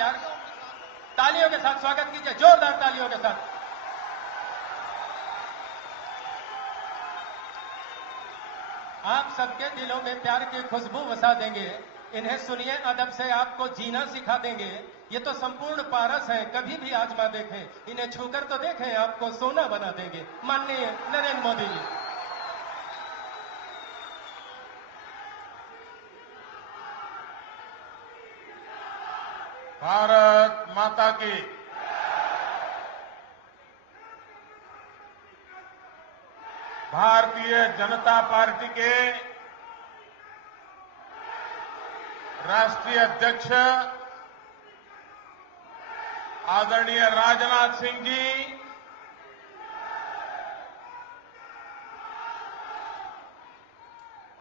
प्यार तालियों के साथ स्वागत कीजिए, जोरदार तालियों के साथ। आप सबके दिलों में प्यार की खुशबू बसा देंगे। इन्हें सुनिए, अदब से आपको जीना सिखा देंगे। ये तो संपूर्ण पारस हैं, कभी भी आजमा देखें। इन्हें छूकर तो देखें, आपको सोना बना देंगे। माननीय नरेंद्र मोदी जी। भारत माता की। भारतीय जनता पार्टी के राष्ट्रीय अध्यक्ष आदरणीय राजनाथ सिंह जी,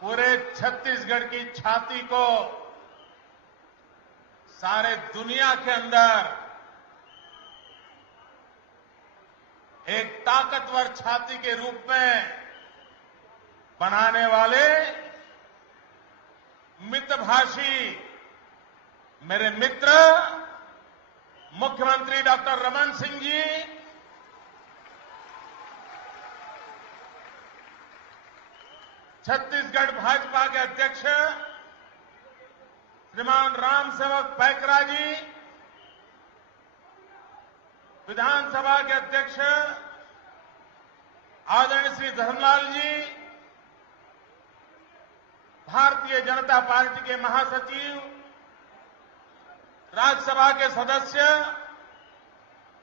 पूरे छत्तीसगढ़ की छाती को सारे दुनिया के अंदर एक ताकतवर छाती के रूप में बनाने वाले मितभाषी मेरे मित्र मुख्यमंत्री डॉक्टर रमन सिंह जी, छत्तीसगढ़ भाजपा के अध्यक्ष श्रीमान रामसेवक पैकरा जी, विधानसभा के अध्यक्ष आदरणीय श्री धर्मलाल जी, भारतीय जनता पार्टी के महासचिव, राज्यसभा के सदस्य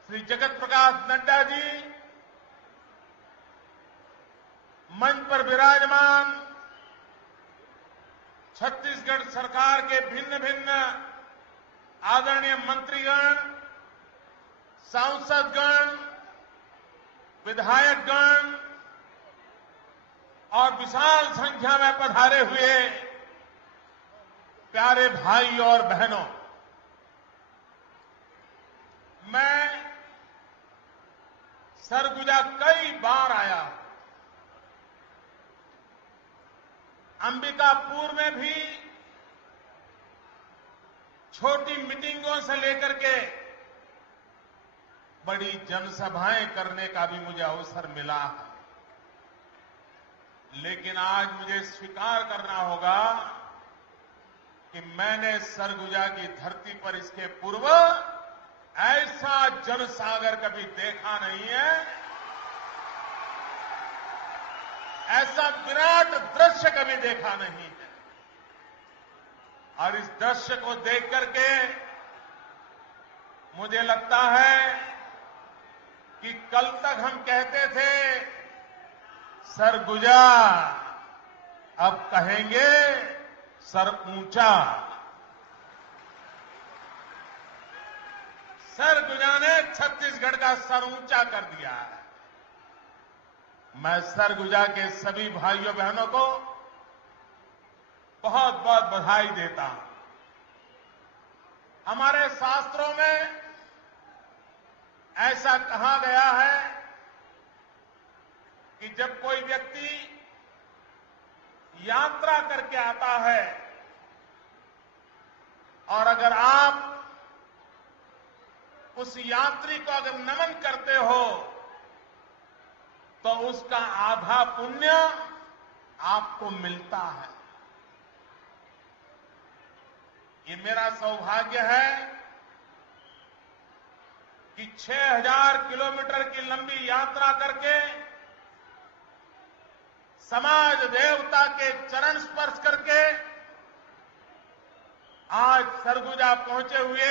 श्री जगत प्रकाश नड्डा जी, मंच पर विराजमान छत्तीसगढ़ सरकार के भिन्न भिन्न आदरणीय मंत्रीगण, सांसदगण, विधायकगण और विशाल संख्या में पधारे हुए प्यारे भाई और बहनों, मैं सरगुजा कई बार आया। अंबिकापुर में भी छोटी मीटिंगों से लेकर के बड़ी जनसभाएं करने का भी मुझे अवसर मिला है। लेकिन आज मुझे स्वीकार करना होगा कि मैंने सरगुजा की धरती पर इसके पूर्व ऐसा जनसागर कभी देखा नहीं है, ऐसा विराट दृश्य कभी देखा नहीं है। और इस दृश्य को देख करके मुझे लगता है कि कल तक हम कहते थे सरगुजा, अब कहेंगे सर ऊंचा। सरगुजा ने छत्तीसगढ़ का सर ऊंचा कर दिया है। मैं सरगुजा के सभी भाइयों बहनों को बहुत बहुत बधाई देता हूं। हमारे शास्त्रों में ऐसा कहा गया है कि जब कोई व्यक्ति यात्रा करके आता है और अगर आप उस यात्री को अगर नमन करते हो तो उसका आधा पुण्य आपको मिलता है। ये मेरा सौभाग्य है कि 6000 किलोमीटर की लंबी यात्रा करके समाज देवता के चरण स्पर्श करके आज सरगुजा पहुंचे हुए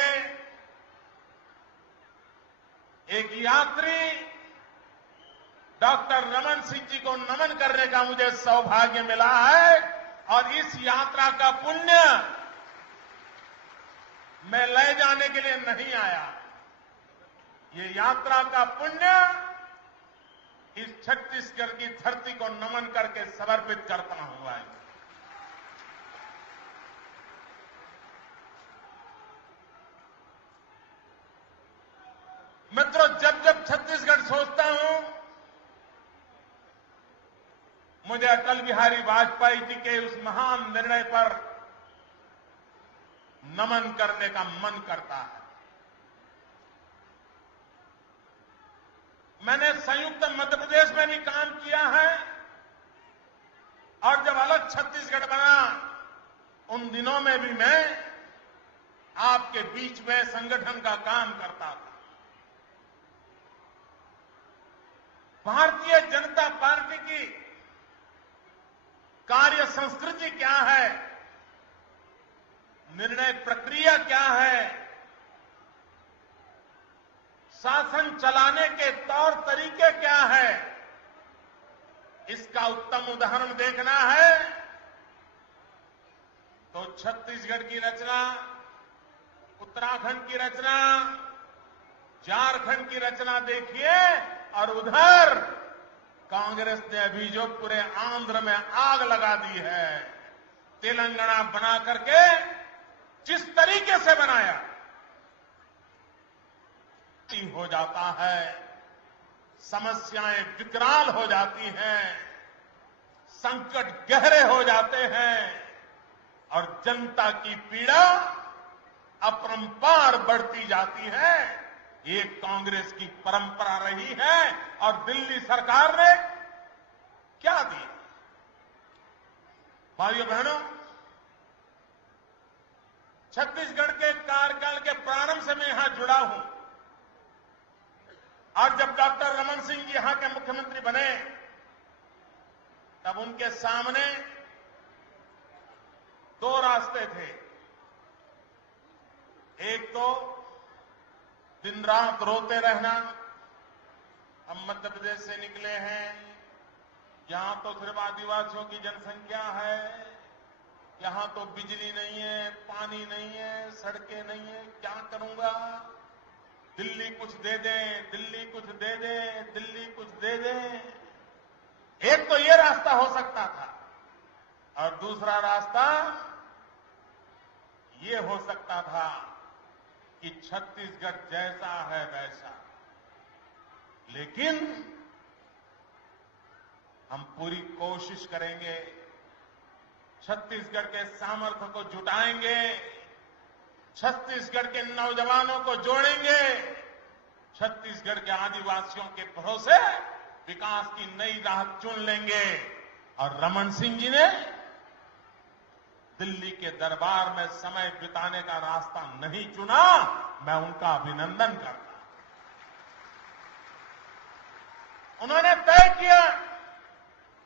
एक यात्री डॉक्टर रमन सिंह जी को नमन करने का मुझे सौभाग्य मिला है। और इस यात्रा का पुण्य मैं ले जाने के लिए नहीं आया, ये यात्रा का पुण्य इस छत्तीसगढ़ की धरती को नमन करके समर्पित करता हूं। आज मित्रों, जब जब छत्तीसगढ़ सोचता हूं मुझे अटल बिहारी वाजपेयी जी के उस महान निर्णय पर नमन करने का मन करता है। मैंने संयुक्त मध्य प्रदेश में भी काम किया है और जब अलग छत्तीसगढ़ बना उन दिनों में भी मैं आपके बीच में संगठन का काम करता था। भारतीय जनता पार्टी की कार्य संस्कृति क्या है, निर्णय प्रक्रिया क्या है, शासन चलाने के तौर तरीके क्या है, इसका उत्तम उदाहरण देखना है तो छत्तीसगढ़ की रचना, उत्तराखंड की रचना, झारखंड की रचना देखिए और उधर कांग्रेस ने अभी जो पूरे आंध्र में आग लगा दी है, तेलंगाना बना करके जिस तरीके से बनाया हो जाता है, समस्याएं विकराल हो जाती हैं, संकट गहरे हो जाते हैं और जनता की पीड़ा अपरंपार बढ़ती जाती है। ये कांग्रेस की परंपरा रही है और दिल्ली सरकार ने क्या दिया? भाइयों बहनों, छत्तीसगढ़ के कार्यकाल के प्रारंभ से मैं यहां जुड़ा हूं और जब डॉक्टर रमन सिंह जी यहां के मुख्यमंत्री बने तब उनके सामने दो रास्ते थे। एक तो दिन रात रोते रहना, हम मध्य प्रदेश से निकले हैं, यहां तो सिर्फ आदिवासियों की जनसंख्या है, यहां तो बिजली नहीं है, पानी नहीं है, सड़कें नहीं है, क्या करूंगा, दिल्ली कुछ दे दे, दिल्ली कुछ दे दे, दिल्ली कुछ दे दे। एक तो ये रास्ता हो सकता था और दूसरा रास्ता ये हो सकता था कि छत्तीसगढ़ जैसा है वैसा, लेकिन हम पूरी कोशिश करेंगे, छत्तीसगढ़ के सामर्थ्य को जुटाएंगे, छत्तीसगढ़ के नौजवानों को जोड़ेंगे, छत्तीसगढ़ के आदिवासियों के भरोसे विकास की नई राह चुन लेंगे। और रमन सिंह जी ने दिल्ली के दरबार में समय बिताने का रास्ता नहीं चुना, मैं उनका अभिनंदन करता। उन्होंने तय किया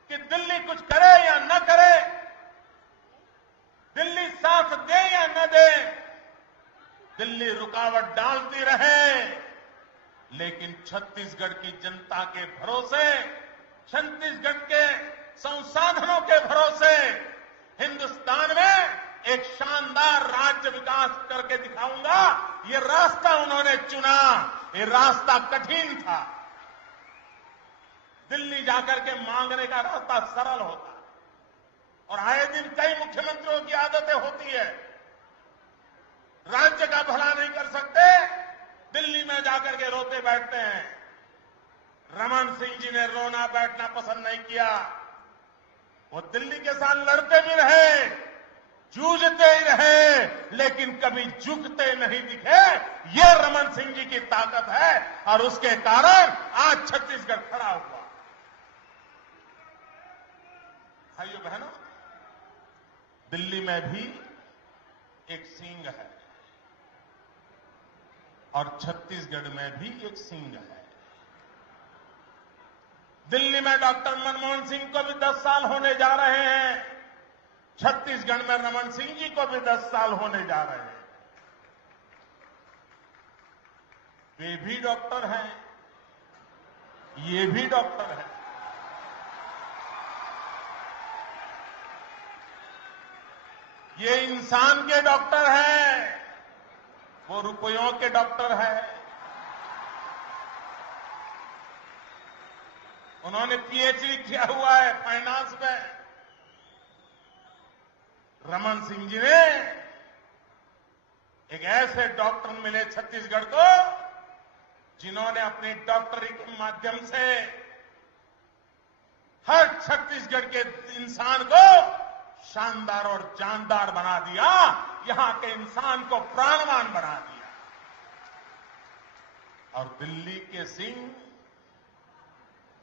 कि दिल्ली कुछ करे या न करे, दिल्ली साथ दे या न दे, दिल्ली रुकावट डालती रहे, लेकिन छत्तीसगढ़ की जनता के भरोसे, छत्तीसगढ़ के संसाधनों के भरोसे हिंदुस्तान में एक शानदार राज्य विकास करके दिखाऊंगा, ये रास्ता उन्होंने चुना। ये रास्ता कठिन था, दिल्ली जाकर के मांगने का रास्ता सरल होता और आए दिन कई मुख्यमंत्रियों की आदतें होती है, राज्य का भला नहीं कर सकते, दिल्ली में जाकर के रोते बैठते हैं। रमन सिंह जी ने रोना बैठना पसंद नहीं किया, वो दिल्ली के साथ लड़ते भी रहे, जूझते ही रहे, लेकिन कभी झुकते नहीं दिखे। ये रमन सिंह जी की ताकत है और उसके कारण आज छत्तीसगढ़ खड़ा हुआ। भाइयों बहनों, दिल्ली में भी एक सींग है और छत्तीसगढ़ में भी एक सींग है। दिल्ली में डॉक्टर मनमोहन सिंह को भी 10 साल होने जा रहे हैं, छत्तीसगढ़ में रमन सिंह जी को भी 10 साल होने जा रहे हैं। वे भी डॉक्टर हैं, ये भी डॉक्टर है। ये इंसान के डॉक्टर हैं, वो रुपयों के डॉक्टर है। उन्होंने पीएचडी किया हुआ है फाइनेंस में। रमन सिंह जी ने एक ऐसे डॉक्टर मिले छत्तीसगढ़ को जिन्होंने अपनी डॉक्टरी के माध्यम से हर छत्तीसगढ़ के इंसान को शानदार और जानदार बना दिया, यहां के इंसान को प्राणवान बना दिया। और दिल्ली के सिंह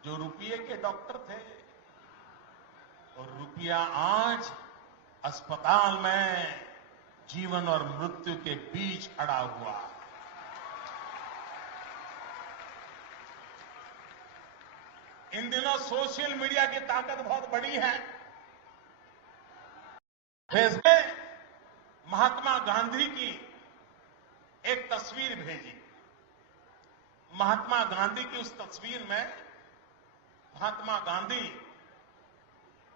जो रुपये के डॉक्टर थे, और रुपया आज अस्पताल में जीवन और मृत्यु के बीच खड़ा हुआ। इन दिनों सोशल मीडिया की ताकत बहुत बड़ी है। फेसबुक में महात्मा गांधी की एक तस्वीर भेजी। महात्मा गांधी की उस तस्वीर में महात्मा गांधी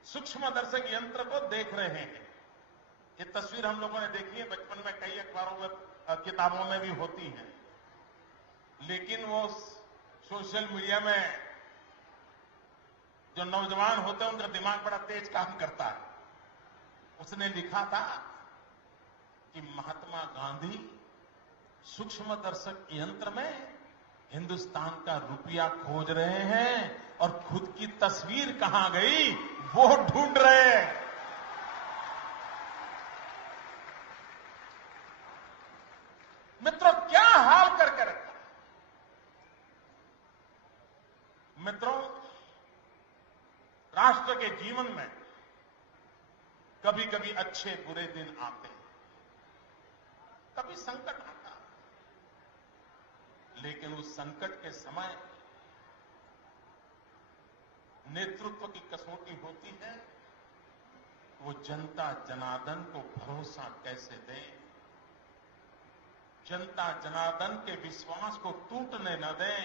सूक्ष्मदर्शक यंत्र को देख रहे हैं। ये तस्वीर हम लोगों ने देखी है, बचपन में कई अखबारों में, किताबों में भी होती है, लेकिन वो सोशल मीडिया में जो नौजवान होते हैं उनका दिमाग बड़ा तेज काम करता है। उसने लिखा था कि महात्मा गांधी सूक्ष्मदर्शक यंत्र में हिंदुस्तान का रुपया खोज रहे हैं और खुद की तस्वीर कहां गई वो ढूंढ रहे हैं। मित्रों, क्या हाल करके रखा। मित्रों, राष्ट्र के जीवन में कभी कभी अच्छे बुरे दिन आते हैं, कभी संकट आता है, लेकिन उस संकट के समय नेतृत्व की कसौटी होती है। वो जनता जनार्दन को भरोसा कैसे दे, जनता जनार्दन के विश्वास को टूटने न दे,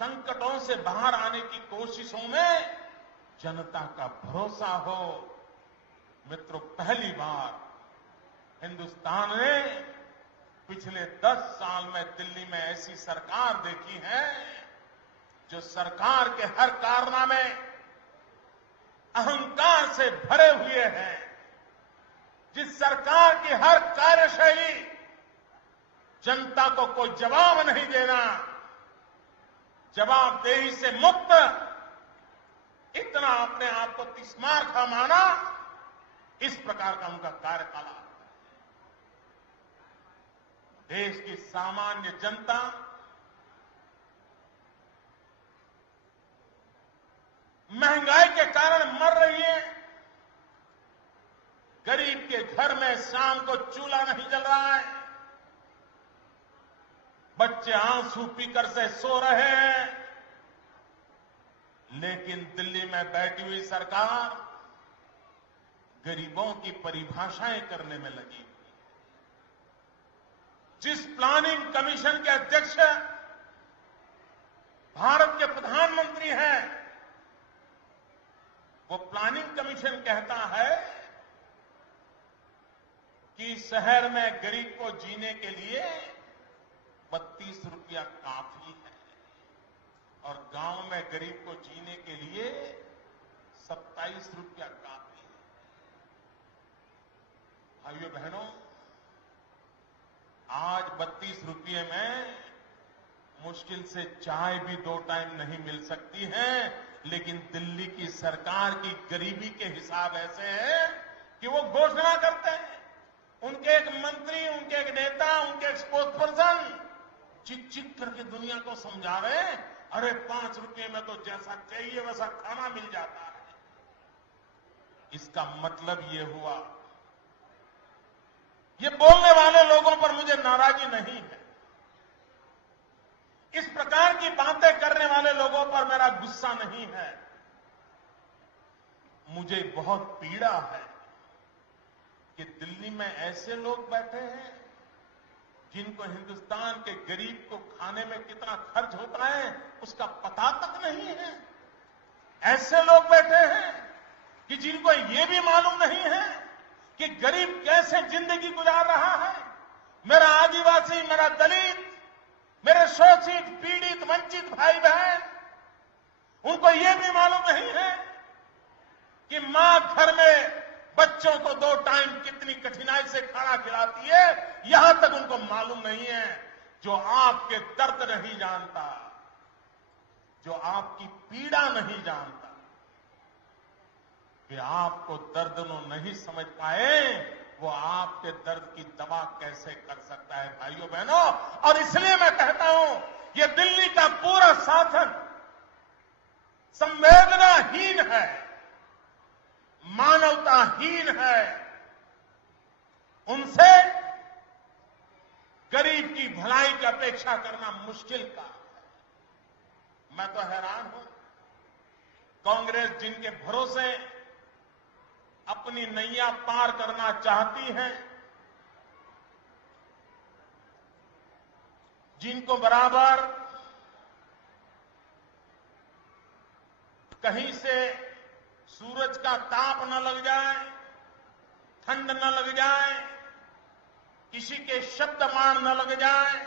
संकटों से बाहर आने की कोशिशों में जनता का भरोसा हो। मित्रों, पहली बार हिंदुस्तान ने पिछले 10 साल में दिल्ली में ऐसी सरकार देखी है जो सरकार के हर कारनामे अहंकार से भरे हुए हैं, जिस सरकार की हर कार्यशैली जनता को कोई जवाब नहीं देना, जवाबदेही से मुक्त, इतना अपने आप को तिस्मार खा माना, इस प्रकार का उनका कार्यकाल। देश की सामान्य जनता महंगाई के कारण मर रही है। गरीब के घर में शाम को चूल्हा नहीं जल रहा है, बच्चे आंसू पीकर से सो रहे हैं, लेकिन दिल्ली में बैठी हुई सरकार गरीबों की परिभाषाएं करने में लगी। जिस प्लानिंग कमीशन के अध्यक्ष भारत के प्रधानमंत्री हैं, वो प्लानिंग कमीशन कहता है कि शहर में गरीब को जीने के लिए 32 रुपया काफी है और गांव में गरीब को जीने के लिए 27 रुपया काफी है। भाइयों बहनों, आज 32 रुपये में मुश्किल से चाय भी 2 टाइम नहीं मिल सकती है, लेकिन दिल्ली की सरकार की गरीबी के हिसाब ऐसे हैं कि वो घोषणा करते हैं, उनके एक मंत्री, उनके एक नेता, उनके एक स्पोक्स पर्सन चिक चिक करके दुनिया को समझा रहे हैं, अरे 5 रुपये में तो जैसा चाहिए वैसा खाना मिल जाता है। इसका मतलब ये हुआ, ये बोलने वाले लोगों पर मुझे नाराजगी नहीं है, इस प्रकार की बातें करने वाले लोगों पर मेरा गुस्सा नहीं है। मुझे बहुत पीड़ा है कि दिल्ली में ऐसे लोग बैठे हैं जिनको हिंदुस्तान के गरीब को खाने में कितना खर्च होता है उसका पता तक नहीं है। ऐसे लोग बैठे हैं कि जिनको ये भी मालूम नहीं है कि गरीब कैसे जिंदगी गुजार रहा है। मेरा आदिवासी, मेरा दलित, मेरे शोषित, पीड़ित, वंचित भाई बहन, उनको ये भी मालूम नहीं है कि मां घर में बच्चों को 2 टाइम कितनी कठिनाई से खाना खिलाती है, यहां तक उनको मालूम नहीं है। जो आपके दर्द नहीं जानता, जो आपकी पीड़ा नहीं जानता, वे आपको दर्द नहीं समझ पाए, वो आपके दर्द की दवा कैसे कर सकता है भाइयों बहनों। और इसलिए मैं कहता हूं, ये दिल्ली का पूरा शासन संवेदनाहीन है, मानवताहीन है, उनसे गरीब की भलाई की अपेक्षा करना मुश्किल काम है। मैं तो हैरान हूं, कांग्रेस जिनके भरोसे अपनी नैया पार करना चाहती है, जिनको बराबर कहीं से सूरज का ताप न लग जाए, ठंड न लग जाए, किसी के शब्द मान न लग जाए,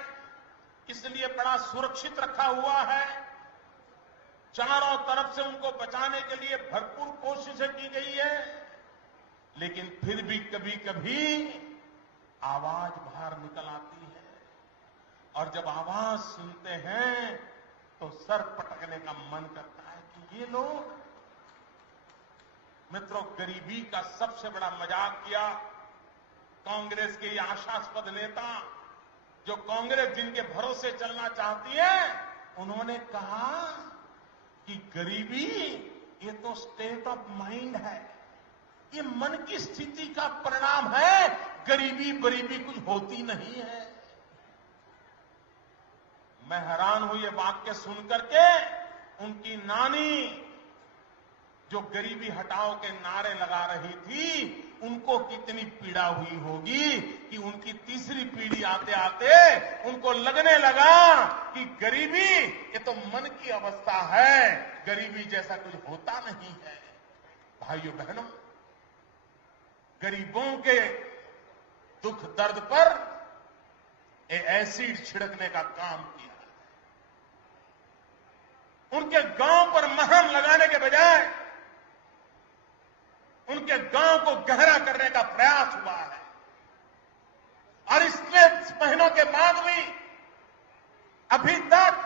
इसलिए बड़ा सुरक्षित रखा हुआ है। चारों तरफ से उनको बचाने के लिए भरपूर कोशिशें की गई है, लेकिन फिर भी कभी कभी आवाज बाहर निकल आती है, और जब आवाज सुनते हैं तो सर पटकने का मन करता है कि ये लोग, मित्रों, गरीबी का सबसे बड़ा मजाक किया कांग्रेस के ये आशास्पद नेता, जो कांग्रेस जिनके भरोसे चलना चाहती है, उन्होंने कहा कि गरीबी ये तो स्टेट ऑफ माइंड है, ये मन की स्थिति का परिणाम है, गरीबी बरीबी कुछ होती नहीं है। मैं हैरान हूं ये वाक्य सुनकर के, उनकी नानी जो गरीबी हटाओ के नारे लगा रही थी, उनको कितनी पीड़ा हुई होगी कि उनकी तीसरी पीढ़ी आते आते उनको लगने लगा कि गरीबी ये तो मन की अवस्था है, गरीबी जैसा कुछ होता नहीं है। भाइयों बहनों, गरीबों के दुख दर्द पर एसिड छिड़कने का काम किया, उनके गांव पर मरहम लगाने के बजाय उनके गांव को गहरा करने का प्रयास हुआ है। और इतने महीनों के बाद भी अभी तक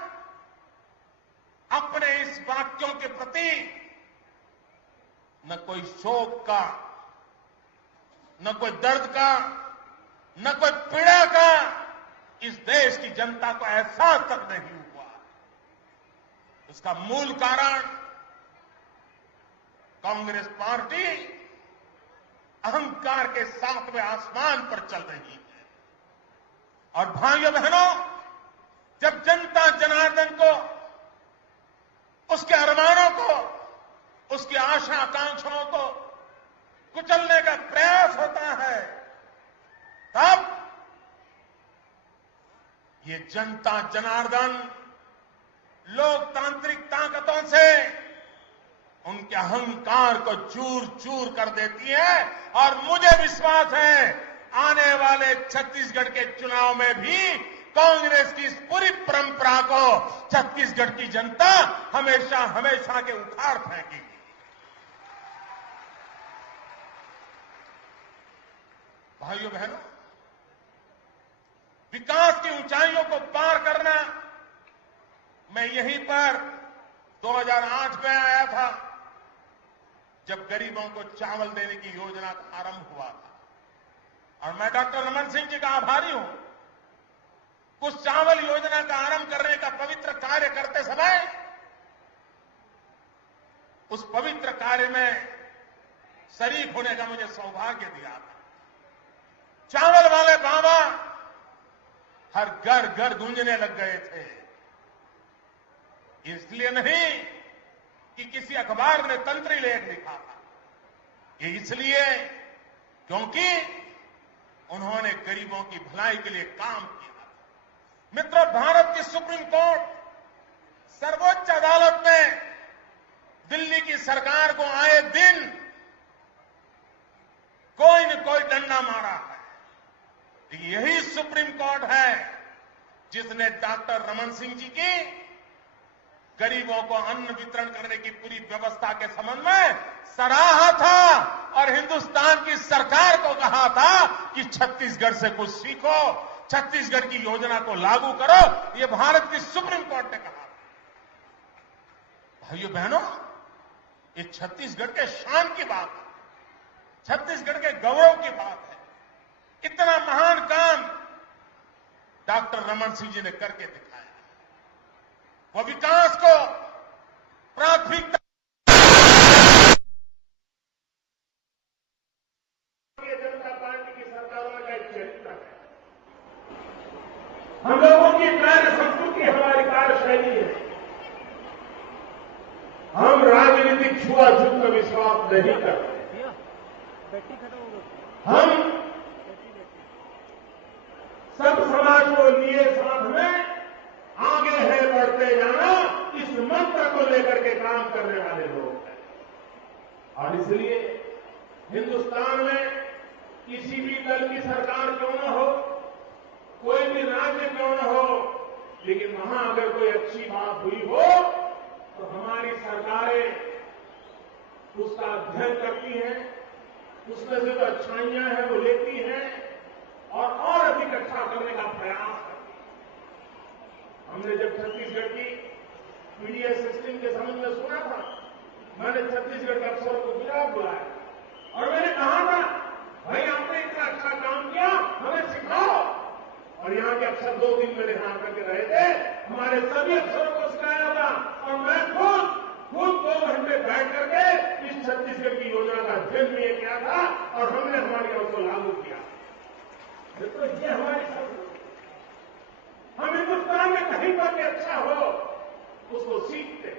अपने इस वाक्यों के प्रति न कोई शोक का, न कोई दर्द का, न कोई पीड़ा का इस देश की जनता को एहसास तक नहीं हुआ। उसका मूल कारण कांग्रेस पार्टी अहंकार के सातवें आसमान पर चल रही है। और भाइयों बहनों, जब जनता जनार्दन को, उसके अरमानों को, उसकी आशा आकांक्षाओं को कुचलने का प्रयास होता है, तब ये जनता जनार्दन लोकतांत्रिक ताकतों से उनके अहंकार को चूर चूर कर देती है। और मुझे विश्वास है, आने वाले छत्तीसगढ़ के चुनाव में भी कांग्रेस की इस पूरी परंपरा को छत्तीसगढ़ की जनता हमेशा हमेशा के उखाड़ फेंकेगी। भाइयों बहनों, विकास की ऊंचाइयों को पार करना, मैं यहीं पर 2008 में आया था, जब गरीबों को चावल देने की योजना का आरंभ हुआ था, और मैं डॉक्टर रमन सिंह जी का आभारी हूं। उस चावल योजना का आरंभ करने का पवित्र कार्य करते समय, उस पवित्र कार्य में शरीक होने का मुझे सौभाग्य दिया था। चावल वाले बाबा हर घर घर गूंजने लग गए थे। इसलिए नहीं कि किसी अखबार ने तंत्री लेख लिखा था, ये इसलिए क्योंकि उन्होंने गरीबों की भलाई के लिए काम किया। मित्रों, भारत की सुप्रीम कोर्ट, सर्वोच्च अदालत ने दिल्ली की सरकार को आए दिन कोई न कोई डंडा मारा है। यही सुप्रीम कोर्ट है जिसने डॉक्टर रमन सिंह जी की गरीबों को अन्न वितरण करने की पूरी व्यवस्था के संबंध में सराहा था, और हिंदुस्तान की सरकार को कहा था कि छत्तीसगढ़ से कुछ सीखो, छत्तीसगढ़ की योजना को लागू करो। ये भारत की सुप्रीम कोर्ट ने कहा। भाइयों बहनों, ये छत्तीसगढ़ के शान की बात है, छत्तीसगढ़ के गौरव की बात है। इतना महान काम डॉक्टर रमन सिंह जी ने करके दिखाया। वो विकास को प्राथमिकता हम लोगों की कार्य संस्कृति हमारी कार्यशैली है। हम राजनीतिक छुआछूत में विश्वास नहीं करते। हम सब समाज को लिए साथ में आगे है बढ़ते जाना, इस मंत्र को लेकर के काम करने वाले लोग हैं। और इसलिए हिंदुस्तान में किसी भी दल की सरकार क्यों न हो, कोई भी राज्य क्यों न हो, लेकिन वहां अगर कोई अच्छी बात हुई हो तो हमारी सरकारें उसका अध्ययन करती हैं, उसमें से जो अच्छाइयां हैं वो लेती हैं और अधिक अच्छा करने का प्रयास करती हैं। हमने जब छत्तीसगढ़ की पीडीएस सिस्टम के संबंध में सुना था, मैंने छत्तीसगढ़ के अफसरों को गुजरात बुलाया और मैंने कहा था, भाई आपने इतना अच्छा काम किया, हमें सिखाओ। और यहां के अफसर 2 दिन मेरे यहां करके रहे थे, हमारे सभी अफसरों को सिखाया था और मैं खुद 2 घंटे बैठ करके इस छत्तीसगढ़ की योजना का अध्ययन भी किया था और हमने हमारी ओर को लागू किया। तो ये हमारी संस्कृति, हम हिंदुस्तान में कहीं पर भी अच्छा हो उसको सीखते,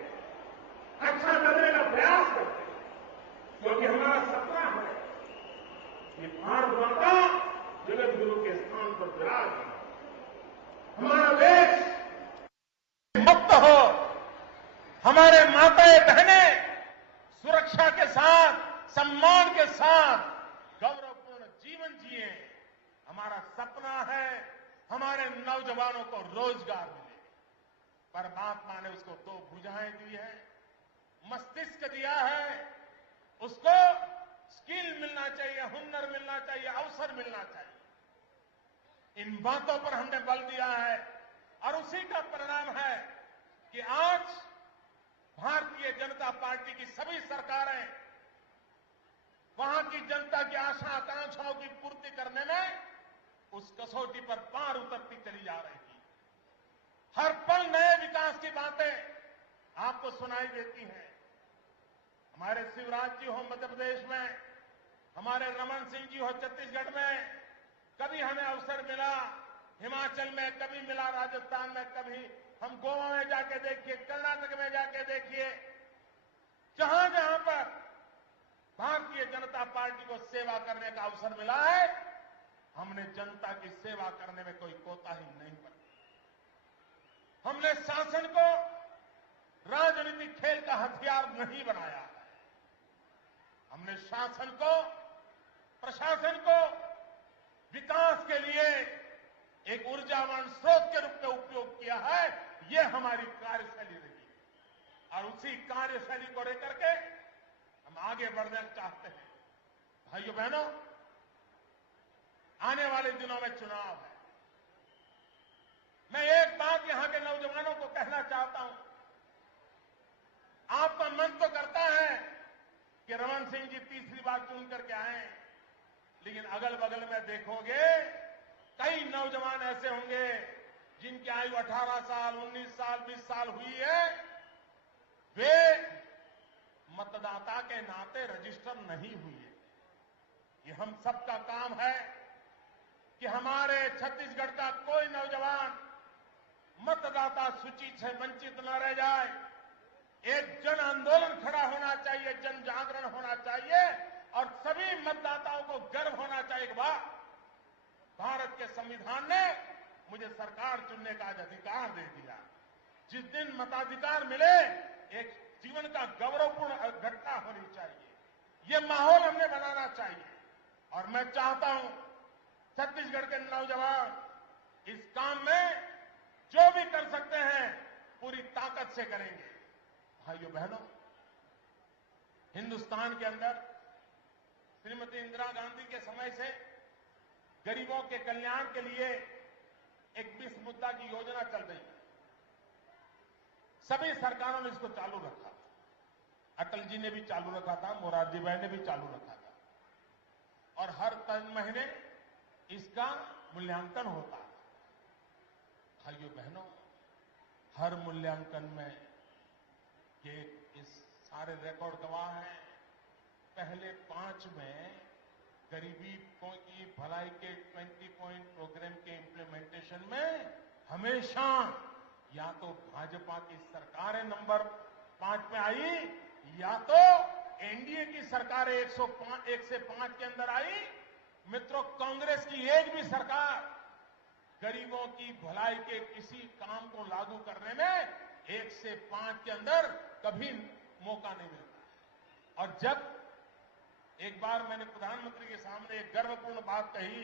अच्छा करने का प्रयास करते, क्योंकि हमारा सपना है कि भारत माता जगत गुरु के स्थान पर विराज, हमारा देश मुक्त हो, हमारे माताएं बहनें सुरक्षा के साथ, सम्मान के साथ गौरवपूर्ण जीवन जिए। हमारा सपना है हमारे नौजवानों को रोजगार मिले। परमात्मा ने उसको 2 भुजाएं दी है, मस्तिष्क दिया है, उसको स्किल मिलना चाहिए, हुनर मिलना चाहिए, अवसर मिलना चाहिए। इन बातों पर हमने बल दिया है और उसी का परिणाम है कि आज भारतीय जनता पार्टी की सभी सरकारें वहां की जनता की आशा आकांक्षाओं की पूर्ति करने में उस कसौटी पर पार उतरती चली जा रही है। हर पल नए विकास की बातें आपको सुनाई देती हैं। हमारे शिवराज जी हो मध्य प्रदेश में, हमारे रमन सिंह जी हो छत्तीसगढ़ में, कभी हमें अवसर मिला हिमाचल में, कभी मिला राजस्थान में, कभी हम गोवा में जाके देखिए, कर्नाटक में जाके देखिए, जहां जहां पर भारतीय जनता पार्टी को सेवा करने का अवसर मिला है, हमने जनता की सेवा करने में कोई कोताही नहीं बरती। हमने शासन को राजनीतिक खेल का हथियार नहीं बनाया है। हमने शासन को, प्रशासन को विकास के लिए एक ऊर्जावान स्रोत के रूप में उपयोग किया है। यह हमारी कार्यशैली रही और उसी कार्यशैली को लेकर के हम आगे बढ़ना चाहते हैं। भाइयों बहनों, आने वाले दिनों में चुनाव है। मैं एक बात यहां के नौजवानों को कहना चाहता हूं। आपका मन तो करता है कि रमन सिंह जी तीसरी बार चुन करके आए, लेकिन अगल बगल में देखोगे कई नौजवान ऐसे होंगे जिनकी आयु 18 साल, 19 साल, 20 साल हुई है, वे मतदाता के नाते रजिस्टर नहीं हुई है। ये हम सबका काम है कि हमारे छत्तीसगढ़ का कोई नौजवान मतदाता सूची से वंचित न रह जाए। एक जन आंदोलन खड़ा होना चाहिए, जन जागरण होना चाहिए और सभी मतदाताओं को गर्व होना चाहिए। वाह, भारत के संविधान ने मुझे सरकार चुनने का आज अधिकार दे दिया। जिस दिन मताधिकार मिले, एक जीवन का गौरवपूर्ण घटना होनी चाहिए। यह माहौल हमने बनाना चाहिए और मैं चाहता हूं छत्तीसगढ़ के नौजवान इस काम में जो भी कर सकते हैं पूरी ताकत से करेंगे। भाइयों बहनों, हिंदुस्तान के अंदर श्रीमती इंदिरा गांधी के समय से गरीबों के कल्याण के लिए 21 मुद्दा की योजना चल रही है। सभी सरकारों ने इसको चालू रखा। अटल जी ने भी चालू रखा था, मोरारजी भाई ने भी चालू रखा था और हर 3 महीने इसका मूल्यांकन होता है। भाइयों बहनों, हर मूल्यांकन में ये इस सारे रिकॉर्ड गवाह हैं। पहले 5 में गरीबी की भलाई के 20 पॉइंट प्रोग्राम के इंप्लीमेंटेशन में हमेशा या तो भाजपा की सरकारें नंबर 5 पे आई या तो एनडीए की सरकारें 1 से 5 के अंदर आई। मित्रों, कांग्रेस की एक भी सरकार गरीबों की भलाई के किसी काम को लागू करने में 1 से 5 के अंदर कभी मौका नहीं मिलता। और जब एक बार मैंने प्रधानमंत्री के सामने एक गर्वपूर्ण बात कही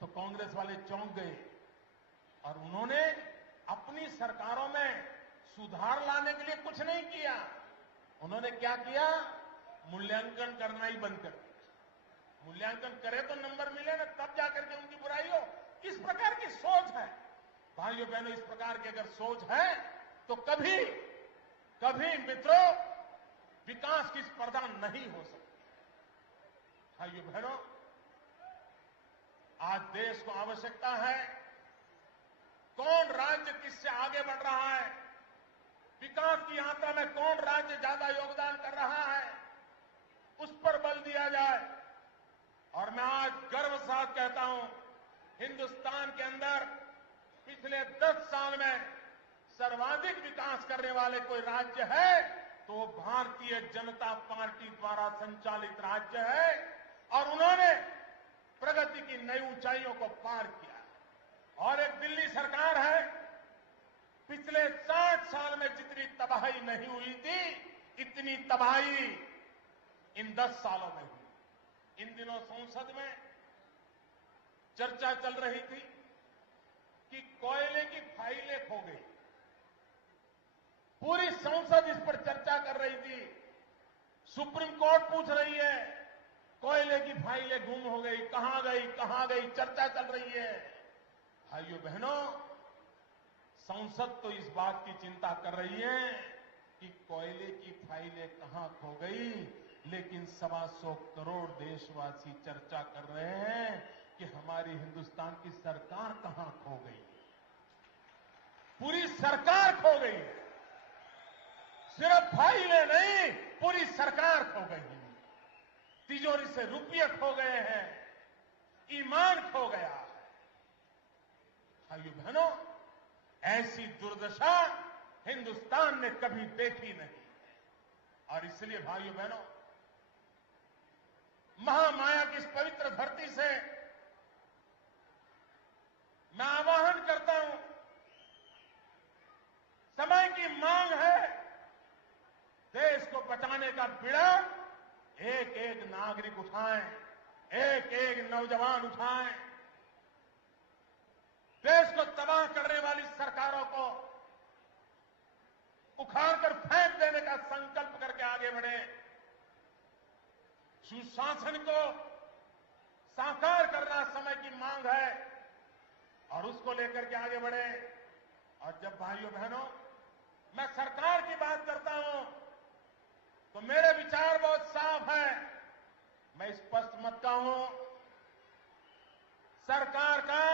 तो कांग्रेस वाले चौंक गए और उन्होंने अपनी सरकारों में सुधार लाने के लिए कुछ नहीं किया। उन्होंने क्या किया? मूल्यांकन करना ही बंद कर दिया। मूल्यांकन करे तो नंबर मिले ना, तब जाकर के उनकी बुराई हो। इस प्रकार की सोच है भाइयों बहनों, इस प्रकार की अगर सोच है तो कभी मित्रों विकास की स्पर्धा नहीं हो सकती। भाइयों बहनों, आज देश को आवश्यकता है कौन राज्य किससे आगे बढ़ रहा है, विकास की यात्रा में कौन राज्य ज्यादा योगदान कर रहा है, उस पर बल दिया जाए। और मैं आज गर्व के साथ कहता हूं, हिंदुस्तान के अंदर पिछले 10 साल में सर्वाधिक विकास करने वाले कोई राज्य है तो वो भारतीय जनता पार्टी द्वारा संचालित राज्य है और उन्होंने प्रगति की नई ऊंचाइयों को पार किया। और एक दिल्ली सरकार है, पिछले 60 साल में जितनी तबाही नहीं हुई थी इतनी तबाही इन 10 सालों में हुई। इन दिनों संसद में चर्चा चल रही थी कि कोयले की फाइलें खो गई। पूरी संसद इस पर चर्चा कर रही थी। सुप्रीम कोर्ट पूछ रही है कोयले की फाइलें गुम हो गई, कहां गई, चर्चा चल रही है। भाइयों बहनों, संसद तो इस बात की चिंता कर रही है कि कोयले की फाइलें कहां खो गई, लेकिन 125 करोड़ देशवासी चर्चा कर रहे हैं कि हमारी हिंदुस्तान की सरकार कहां खो गई। पूरी सरकार खो गई है, सिर्फ फाइलें नहीं, पूरी सरकार खो गई है। तिजोरी से रुपये खो गए हैं, ईमान खो गया है। भाइयों बहनों, ऐसी दुर्दशा हिंदुस्तान ने कभी देखी नहीं। और इसलिए भाइयों बहनों, महामाया की इस पवित्र धरती से मैं आह्वान करता हूं, समय की मांग है देश को बचाने का बीड़ा एक एक नागरिक उठाएं, एक एक नौजवान उठाएं। देश को तबाह करने वाली सरकारों को उखाड़कर फेंक देने का संकल्प करके आगे बढ़े। सुशासन को साकार करना समय की मांग है और उसको लेकर के आगे बढ़े। और जब भाइयों बहनों मैं सरकार की बात करता हूं तो मेरे विचार बहुत साफ है। मैं स्पष्ट मत कहूं, सरकार का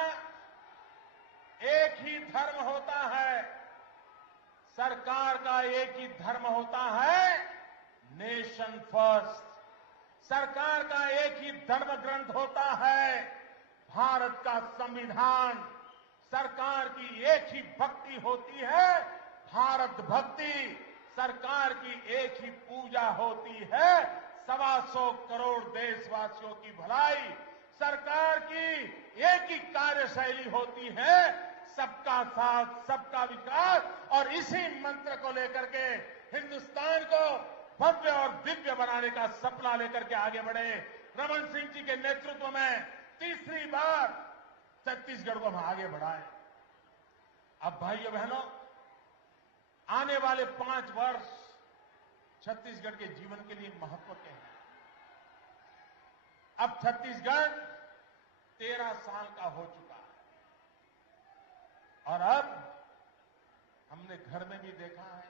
एक ही धर्म होता है, सरकार का एक ही धर्म होता है नेशन फर्स्ट। सरकार का एक ही धर्म ग्रंथ होता है भारत का संविधान। सरकार की एक ही भक्ति होती है भारत भक्ति। सरकार की एक ही पूजा होती है 125 करोड़ देशवासियों की भलाई। सरकार की एक ही कार्यशैली होती है सबका साथ सबका विकास। और इसी मंत्र को लेकर के हिंदुस्तान को भव्य और दिव्य बनाने का सपना लेकर के आगे बढ़े। रमन सिंह जी के नेतृत्व में तीसरी बार छत्तीसगढ़ को हम आगे बढ़ाएं। अब भाइयों बहनों, आने वाले 5 वर्ष छत्तीसगढ़ के जीवन के लिए महत्व के हैं। अब छत्तीसगढ़ 13 साल का हो चुका है और अब हमने घर में भी देखा है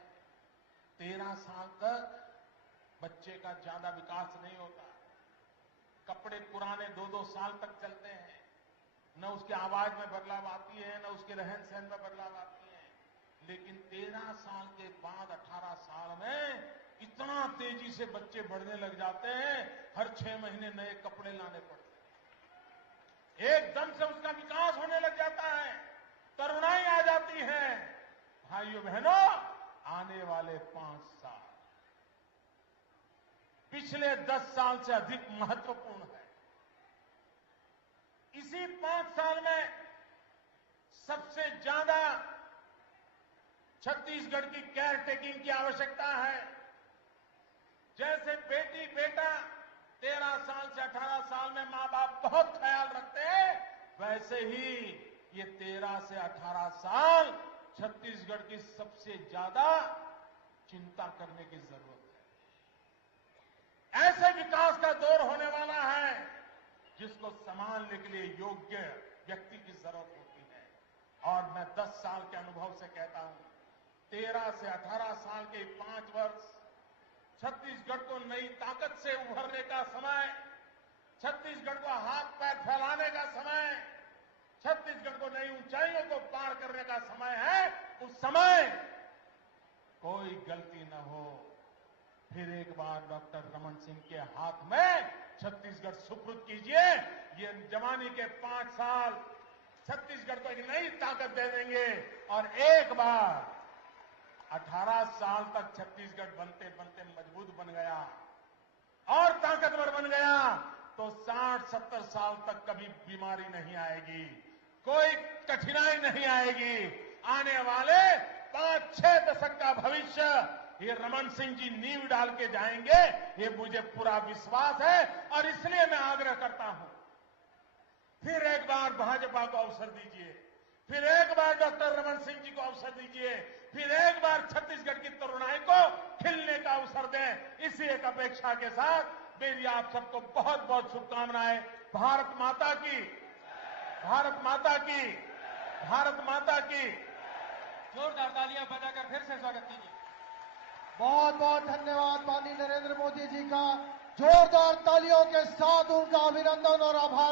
13 साल तक बच्चे का ज्यादा विकास नहीं होता। कपड़े पुराने 2-2 साल तक चलते हैं, न उसकी आवाज में बदलाव आती है, न उसके रहन सहन में बदलाव आती है। लेकिन 13 साल के बाद 18 साल में इतना तेजी से बच्चे बढ़ने लग जाते हैं, हर 6 महीने नए कपड़े लाने पड़ते हैं, एकदम से उसका विकास होने लग जाता है, तरुणाई आ भाइयों बहनों, आने वाले 5 साल पिछले 10 साल से अधिक महत्वपूर्ण है। इसी 5 साल में सबसे ज्यादा छत्तीसगढ़ की केयर टेकिंग की आवश्यकता है। जैसे बेटी बेटा 13 साल से 18 साल में मां बाप बहुत ख्याल रखते हैं, वैसे ही ये 13 से 18 साल छत्तीसगढ़ की सबसे ज्यादा चिंता करने की जरूरत है। ऐसे विकास का दौर होने वाला है जिसको संभालने के लिए योग्य व्यक्ति की जरूरत होती है। और मैं 10 साल के अनुभव से कहता हूं, 13 से 18 साल के 5 वर्ष छत्तीसगढ़ को नई ताकत से उभरने का समय, छत्तीसगढ़ को हाथ पैर फैलाने का समय, छत्तीसगढ़ को नई ऊंचाइयों को पार करने का समय है। उस समय कोई गलती न हो, फिर एक बार डॉक्टर रमन सिंह के हाथ में छत्तीसगढ़ सुपुर्द कीजिए। ये जवानी के 5 साल छत्तीसगढ़ को एक नई ताकत दे देंगे और एक बार 18 साल तक छत्तीसगढ़ बनते बनते मजबूत बन गया और ताकतवर बन गया तो 60-70 साल तक कभी बीमारी नहीं आएगी, कोई कठिनाई नहीं आएगी। आने वाले 5-6 दशक का भविष्य ये रमन सिंह जी नींव डाल के जाएंगे, ये मुझे पूरा विश्वास है। और इसलिए मैं आग्रह करता हूं, फिर एक बार भाजपा को अवसर दीजिए, फिर एक बार डॉक्टर रमन सिंह जी को अवसर दीजिए, फिर एक बार छत्तीसगढ़ की तरुणाई को खिलने का अवसर दें। इसी एक अपेक्षा के साथ मेरी आप सबको बहुत बहुत शुभकामनाएं। भारत माता की, भारत माता की, भारत माता की। जोरदार तालियां बजाकर फिर से स्वागत कीजिए। बहुत बहुत धन्यवाद माननीय नरेंद्र मोदी जी का। जोरदार तालियों के साथ उनका अभिनंदन और आभार।